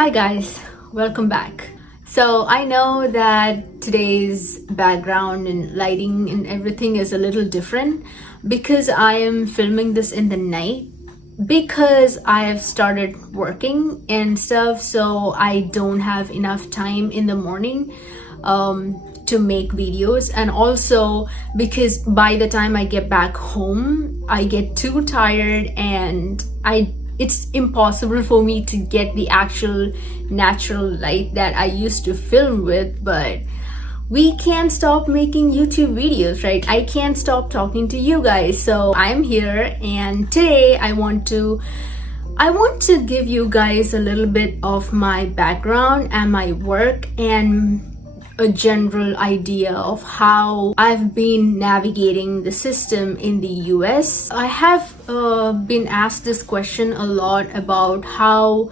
Hi guys, welcome back. So I know that today's background and lighting and everything is a little different because I am filming this in the night because I have started working and stuff, so I don't have enough time in the morning to make videos, and also because by the time I get back home I get too tired and it's impossible for me to get the actual natural light that I used to film with. But we can't stop making YouTube videos, right? I can't stop talking to you guys, so I'm here, and today I want to give you guys a little bit of my background and my work and a general idea of how I've been navigating the system in the US. I have been asked this question a lot about how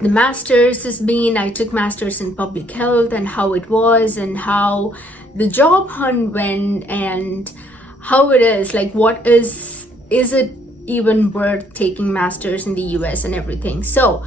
the master's has been. I took master's in public health and how it was and how the job hunt went and how it is, like what is it even worth taking master's in the US and everything. So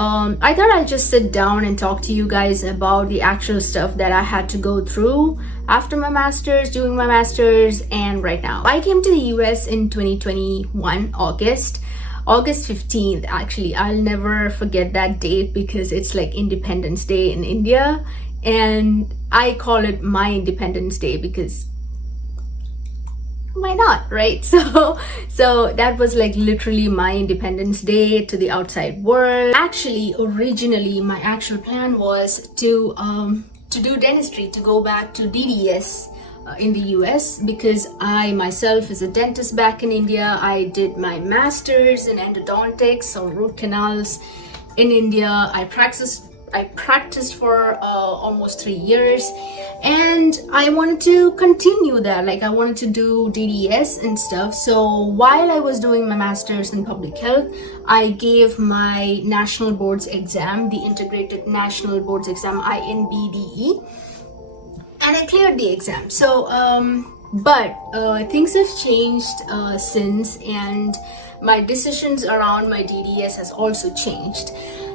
I thought I'll just sit down and talk to you guys about the actual stuff that I had to go through after my master's, doing my master's, and right now. I came to the US in 2021, August 15th, actually. I'll never forget that date because it's like Independence Day in India, and I call it my Independence Day because why not, right? So that was like literally my Independence Day to the outside world. Actually, originally my actual plan was to do dentistry, to go back to DDS in the US, because I myself is a dentist back in India. I did my master's in endodontics, so root canals in India. I practiced for almost 3 years, and I wanted to continue that. Like, I wanted to do DDS and stuff. So while I was doing my master's in public health, I gave my national boards exam, the integrated national boards exam, INBDE, and I cleared the exam. So but things have changed since, and my decisions around my DDS has also changed.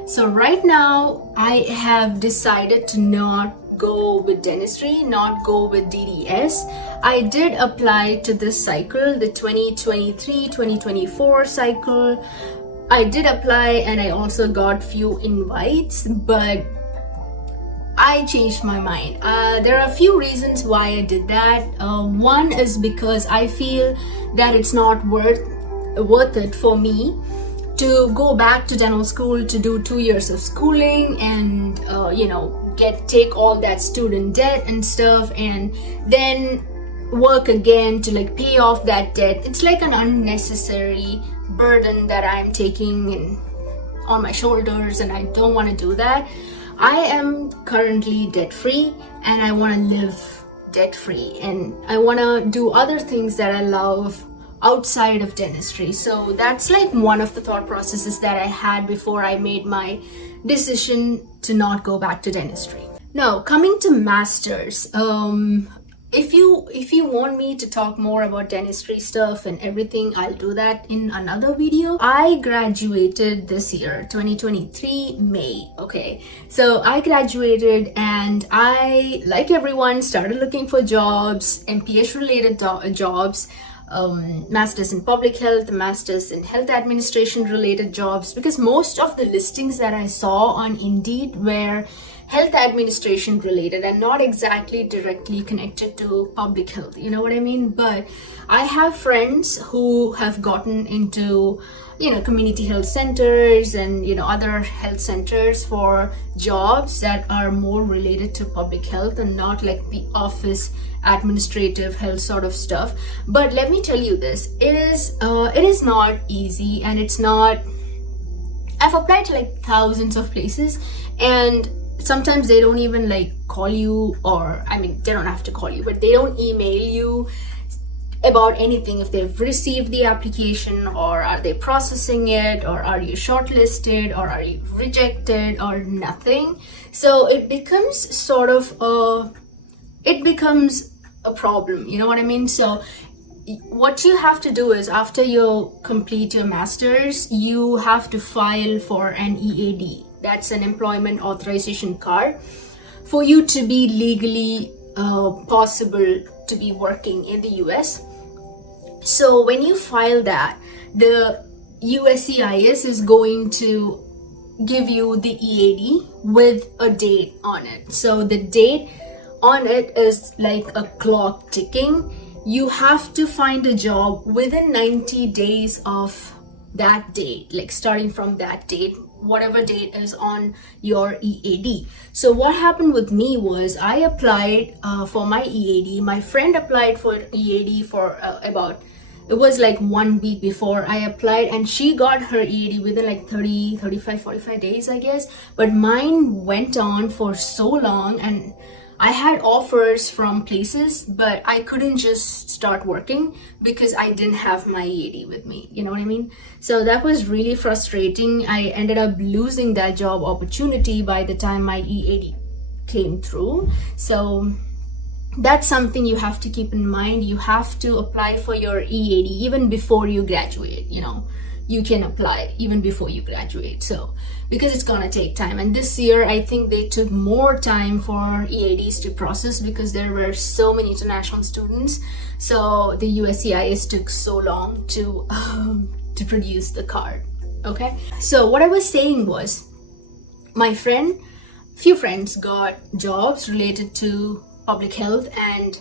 So right now I have decided to not go with dentistry, not go with DDS. I did apply to this cycle, the 2023-2024 cycle. I did apply and I also got few invites, but I changed my mind. There are a few reasons why I did that. One is because I feel that it's not worth it for me to go back to dental school to do 2 years of schooling and take all that student debt and stuff, and then work again to like pay off that debt. It's like an unnecessary burden that I'm taking on my shoulders, and I don't want to do that. I am currently debt free and I want to live debt free, and I want to do other things that I love outside of dentistry. So that's like one of the thought processes that I had before I made my decision to not go back to dentistry. Now, coming to masters, if you want me to talk more about dentistry stuff and everything, I'll do that in another video. I graduated this year, 2023 May. Okay, so I graduated and I, like everyone, started looking for jobs, MPH related jobs, masters in public health, masters in health administration related jobs, because most of the listings that I saw on Indeed were health administration related and not exactly directly connected to public health, you know what I mean? But I have friends who have gotten into community health centers and other health centers for jobs that are more related to public health and not like the office administrative health sort of stuff. But let me tell you this, it is not easy, and it's not, I've applied to like thousands of places, and sometimes they don't even like call you, or I mean, they don't have to call you, but they don't email you about anything, if they've received the application, or are they processing it, or are you shortlisted, or are you rejected, or nothing. So it becomes sort of a problem, you know what I mean? So what you have to do is, after you complete your master's, you have to file for an EAD. That's an employment authorization card for you to be legally possible to be working in the US. So when you file that, the USCIS is going to give you the EAD with a date on it. So the date on it is like a clock ticking. You have to find a job within 90 days of that date, like starting from that date, whatever date is on your EAD. So what happened with me was I applied for my EAD. My friend applied for EAD for it was like 1 week before I applied, and she got her EAD within like 30, 35, 45 days, I guess. But mine went on for so long, and I had offers from places, but I couldn't just start working because I didn't have my EAD with me. You know what I mean? So that was really frustrating. I ended up losing that job opportunity by the time my EAD came through. So that's something you have to keep in mind. You have to apply for your EAD even before you graduate. You know, you can apply even before you graduate. So because it's gonna take time, and this year I think they took more time for EADs to process because there were so many international students. So the USCIS took so long to produce the card. Okay, so what I was saying was, my few friends got jobs related to public health, and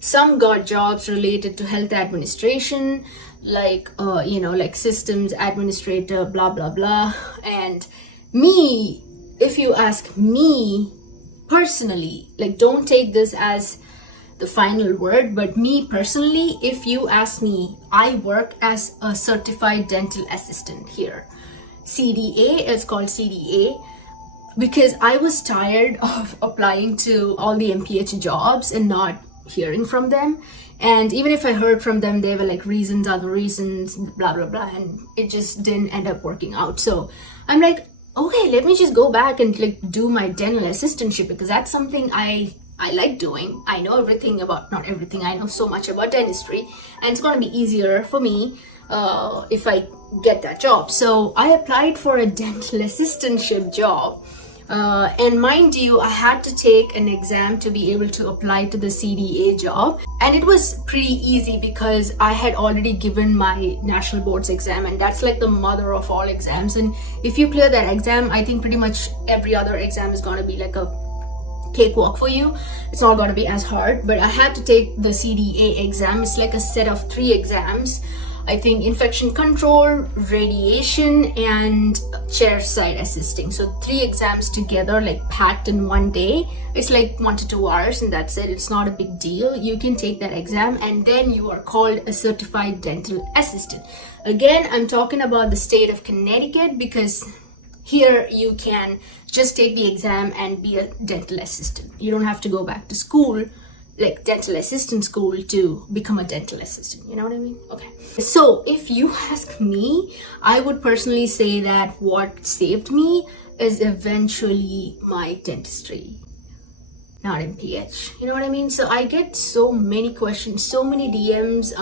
some got jobs related to health administration, like like systems administrator, blah blah blah. And me, if you ask me personally, like, don't take this as the final word, but me personally, if you ask me, I work as a certified dental assistant here. CDA, it's called CDA, because I was tired of applying to all the MPH jobs and not hearing from them. And even if I heard from them, they were like other reasons, blah, blah, blah. And it just didn't end up working out. So I'm like, okay, let me just go back and like do my dental assistantship, because that's something I like doing. I know everything about, not everything, I know so much about dentistry, and it's going to be easier for me if I get that job. So I applied for a dental assistantship job. And mind you, I had to take an exam to be able to apply to the CDA job, and it was pretty easy because I had already given my national boards exam, and that's like the mother of all exams. And if you clear that exam, I think pretty much every other exam is going to be like a cakewalk for you. It's not going to be as hard. But I had to take the CDA exam. It's like a set of 3 exams. I think infection control, radiation, and chairside assisting. So 3 exams together, like packed in one day. It's like 1 to 2 hours, and that's it. It's not a big deal. You can take that exam, and then you are called a certified dental assistant. Again, I'm talking about the state of Connecticut, because here you can just take the exam and be a dental assistant. You don't have to go back to school, like dental assistant school, to become a dental assistant. You know what I mean? Okay. So if you ask me, I would personally say that what saved me is eventually my dentistry, not MPH. You know what I mean? So I get so many questions, so many DMs,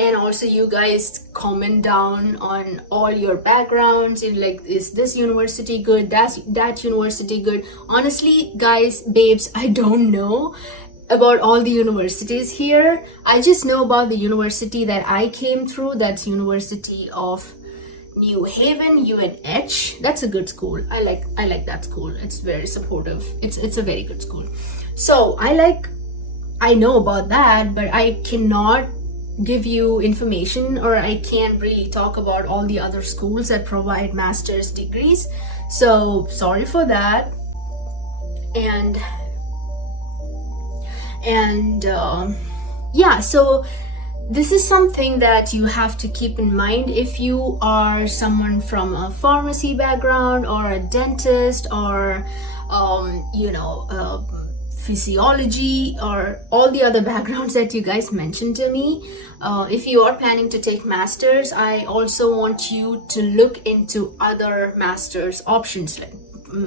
and also you guys comment down on all your backgrounds. You're like, is this university good? That university good? Honestly, guys, babes, I don't know about all the universities here. I just know about the university that I came through. That's University of New Haven, UNH. That's a good school. I like that school. It's very supportive. It's a very good school. So I know about that, but I cannot give you information, or I can't really talk about all the other schools that provide master's degrees. So sorry for that. And yeah, so this is something that you have to keep in mind if you are someone from a pharmacy background, or a dentist, or physiology, or all the other backgrounds that you guys mentioned to me. If you are planning to take masters, I also want you to look into other masters options, like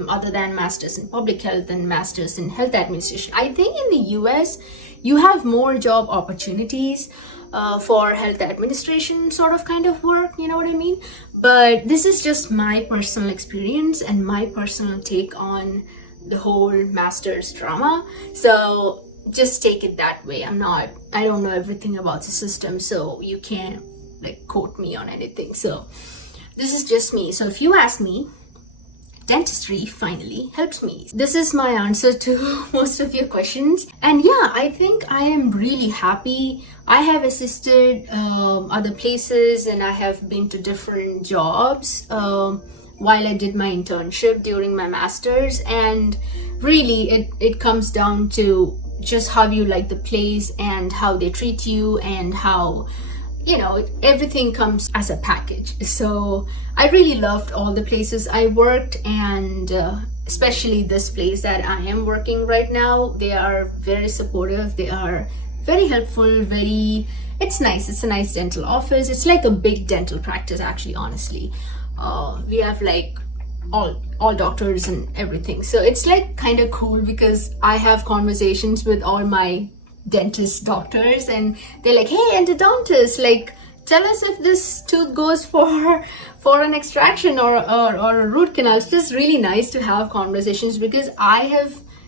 other than masters in public health and masters in health administration. I think in the US you have more job opportunities for health administration sort of kind of work, you know what I mean? But this is just my personal experience and my personal take on the whole master's drama. So just take it that way. I don't know everything about the system, so you can't like quote me on anything. So this is just me. So if you ask me, dentistry finally helps me. This is my answer to most of your questions. And yeah, I think I am really happy. I have assisted other places, and I have been to different jobs while I did my internship during my master's. And really it comes down to just how you like the place and how they treat you, and how, you know, everything comes as a package. So I really loved all the places I worked, and especially this place that I am working right now. They are very supportive, they are very helpful, it's nice. It's a nice dental office. It's like a big dental practice, actually, honestly. We have like all doctors and everything, so it's like kind of cool because I have conversations with all my dentist doctors, and they're like, hey, endodontist, like, tell us if this tooth goes for an extraction or a root canal. It's just really nice to have conversations, because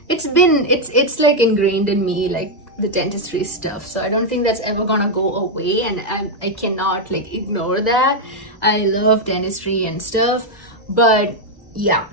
it's like ingrained in me, like the dentistry stuff. So I don't think that's ever gonna go away, and I cannot like ignore that. I love dentistry and stuff. But yeah,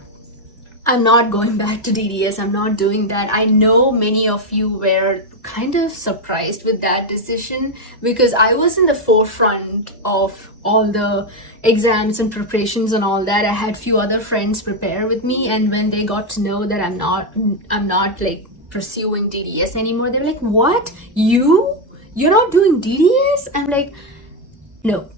I'm not going back to DDS. I'm not doing that. I know many of you were kind of surprised with that decision, because I was in the forefront of all the exams and preparations and all that. I had few other friends prepare with me, and when they got to know that I'm not like pursuing DDS anymore, they're like, what? You're not doing DDS? I'm like, no.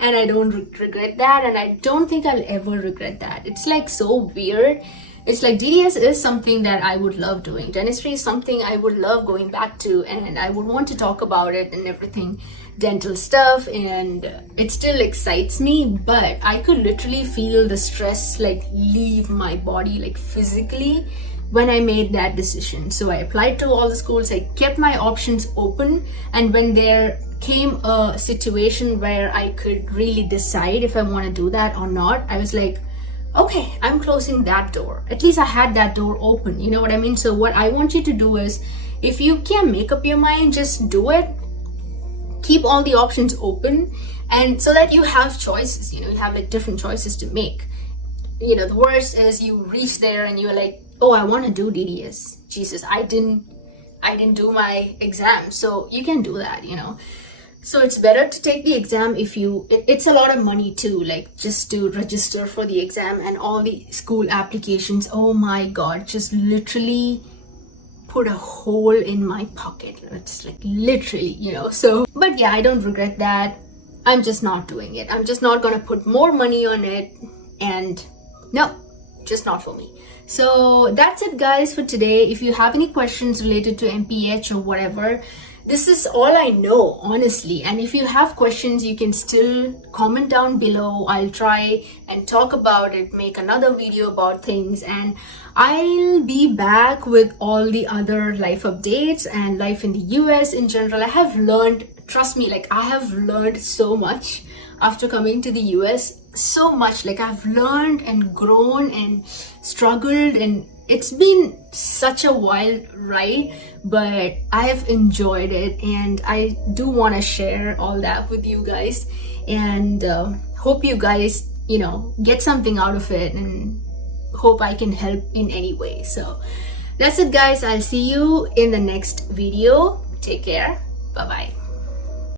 And I don't regret that, and I don't think I'll ever regret that. It's like so weird. It's like DDS is something that I would love doing. Dentistry is something I would love going back to, and I would want to talk about it and everything, dental stuff, and it still excites me. But I could literally feel the stress like leave my body, like physically, when I made that decision. So I applied to all the schools, I kept my options open, and when there came a situation where I could really decide if I want to do that or not, I was like, okay, I'm closing that door. At least I had that door open, you know what I mean? So what I want you to do is, if you can't make up your mind, just do it. Keep all the options open, and so that you have choices, you know, you have like different choices to make. You know, the worst is you reach there and you're like, oh, I want to do DDS. Jesus, I didn't do my exam. So you can do that, you know. So it's better to take the exam if it's a lot of money too, like just to register for the exam and all the school applications. Oh my God, just literally put a hole in my pocket. It's like literally, you know. So, but yeah, I don't regret that. I'm just not doing it. I'm just not gonna put more money on it, and no, just not for me. So that's it, guys, for today. If you have any questions related to MPH or whatever, this is all I know, honestly. And if you have questions, you can still comment down below. I'll try and talk about it, make another video about things, and I'll be back with all the other life updates and life in the US in general. I have learned, trust me, like I have learned so much after coming to the US. So much, like I've learned and grown and struggled, and it's been such a wild ride, but I have enjoyed it, and I do want to share all that with you guys, and hope you guys, you know, get something out of it, and hope I can help in any way. So that's it, guys. I'll see you in the next video. Take care. Bye bye.